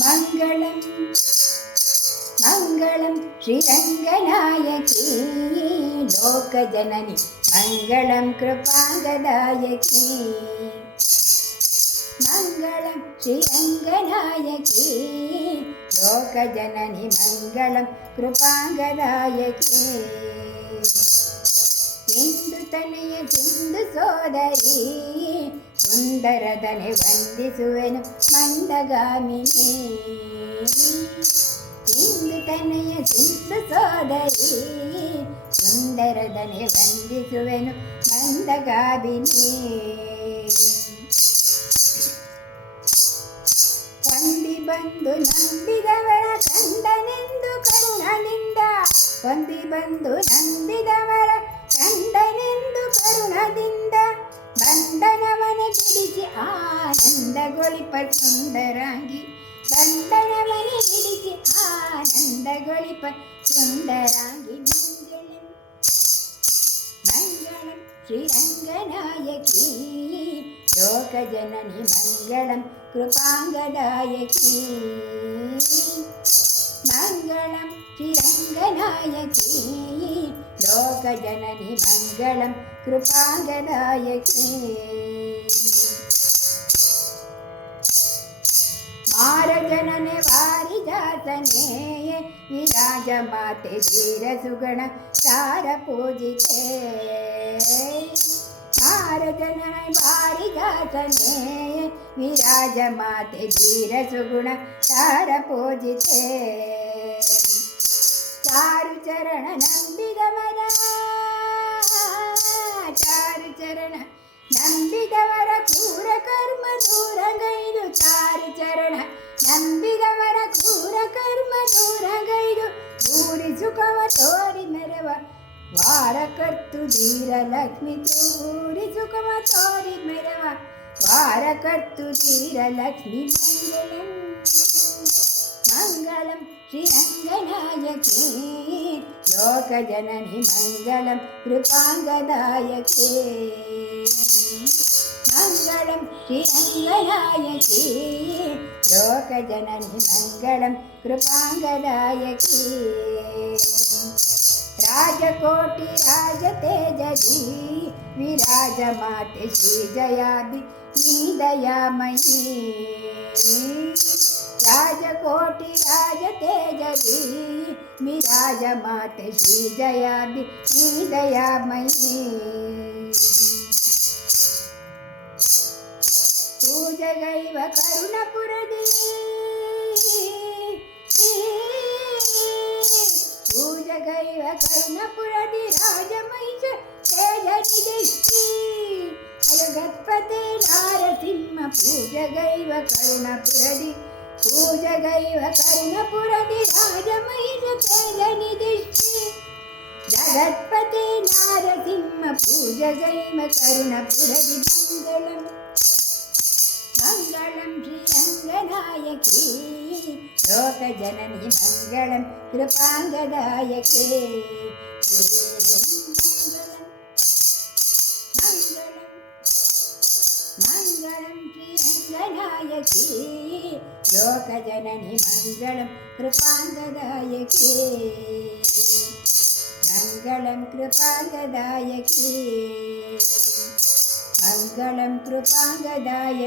மங்களம் மங்களம் ஸ்ரீரங்கநாயகி லோகஜனனி மங்களம் கிருபாங்கதாயகி மங்களம் ஸ்ரீரங்கநாயகி லோகஜனனி மங்களம் கிருபாங்கநாயகி ಸಿಂಧು ತನೆಯ ಸಿಂಧು ಸೋದರಿ ಸುಂದರದನೆ ವಂದಿಸುವೆನು ಮಂದಗಾಮಿನಿ ಸಿಂಧು ತನೆಯ ಸಿಂಧು ಸೋದರಿ ಸುಂದರದನೆ ವಂದಿಸುವೆನು ಮಂದಗಾಮಿನಿ ಬಂದು ನಂಬಿದವರ ಕಂಡನೆಂದು ಕರುಣದಿಂದ ಹೊಂದಿ ಬಂದು ನಂಬಿದವರ ಕಂಡನೆಂದು ಕರುಣದಿಂದ ಬಂಧನವನ ಬಿಡಿಸಿ ಆನಂದಗೊಳಿಪ ಸುಂದರಾಂಗಿ ಬಂಧನವನ ಬಿಡಿಸಿ ಆನಂದಗೊಳಿಪ ಸುಂದರಾಂಗಿ ಮಂಗಳಂ ಮಂಗಳಂ ಶ್ರೀರಂಗನಾಯಕಿ लोकजननि मङ्गलं कृपाङ्गदायकी मङ्गलं श्रीरङ्गनायकी लोकजननि मङ्गलं कृपाङ्गदायकी मारजनने वारिजातने विराजमाते धीरसुगण सारपूजिते ಮಾರಜನನ ಪಾರಿಜಾತನೆ ವಿರಾಜಮಾತೆ ಧೀರ ಸುಗುಣ ತಾರ ಪೂಜಿತೆ ಚಾರು ಚರಣ ನಂಬಿದವರ ಚಾರು ಚರಣ ನಂಬಿದವರ ಕ್ರೂರ ಕರ್ಮ ದೂರಗೈದು ಚಾರು ಚರಣ ನಂಬಿದವರ ಕ್ರೂರ ಕರ್ಮ ದೂರಗೈದು ಭೂರಿ ಸುಖವ ತೋರಿ ಮೆರವ ವಾರಕರ್ತು ಧೀರಲಕ್ಷ್ಮಿ ತೂರಿ ಸುಖಮ ತೋರಿ ಮೆರವ ವಾರಕರ್ತು ಧೀರಲಕ್ಷ್ಮಿ ಮಂಗಳಂ ಮಂಗಳಂ ಶ್ರೀರಂಗನಾಯಕಿ ಲೋಕಜನನಿ ಮಂಗಳಂ ಕೃಪಾಂಗದಾಯಕಿ ಮಂಗಳಂ ಶ್ರೀರಂಗನಾಯಕಿ ಲೋಕಜನನಿ ಮಂಗಳಂ ಕೃಪಾಂಗದಾಯಕಿ राजकोटि विराजमाते दयामयी। राजकोटि राजतेजरी विराजमाते श्रीजयाभि दयामयी। पूजगैव करुणपुरदी జగైవ కర్ణపురధిరాజమై తేజనిదిష్టి అలుగత్పతే నారసింహ పూజగైవ కరుణపురధి పూజగైవ కరుణపురధిరాజమై తేజనిదిష్టి జగత్పతే నారసింహ పూజగైవ కరుణపురధి మంగళం. மங்களம் ஸ்ரீரங்கநாயகி லோகஜனனி மங்களம் கிருபாங்கதாயகே மங்களம். ஸ்ரீரங்கநாயகி லோகஜனனி மங்களம் கிருபாங்கதாயகே மங்களம் கிருபாங்கதாயகே मङ्गलं कृपाङ्गदाय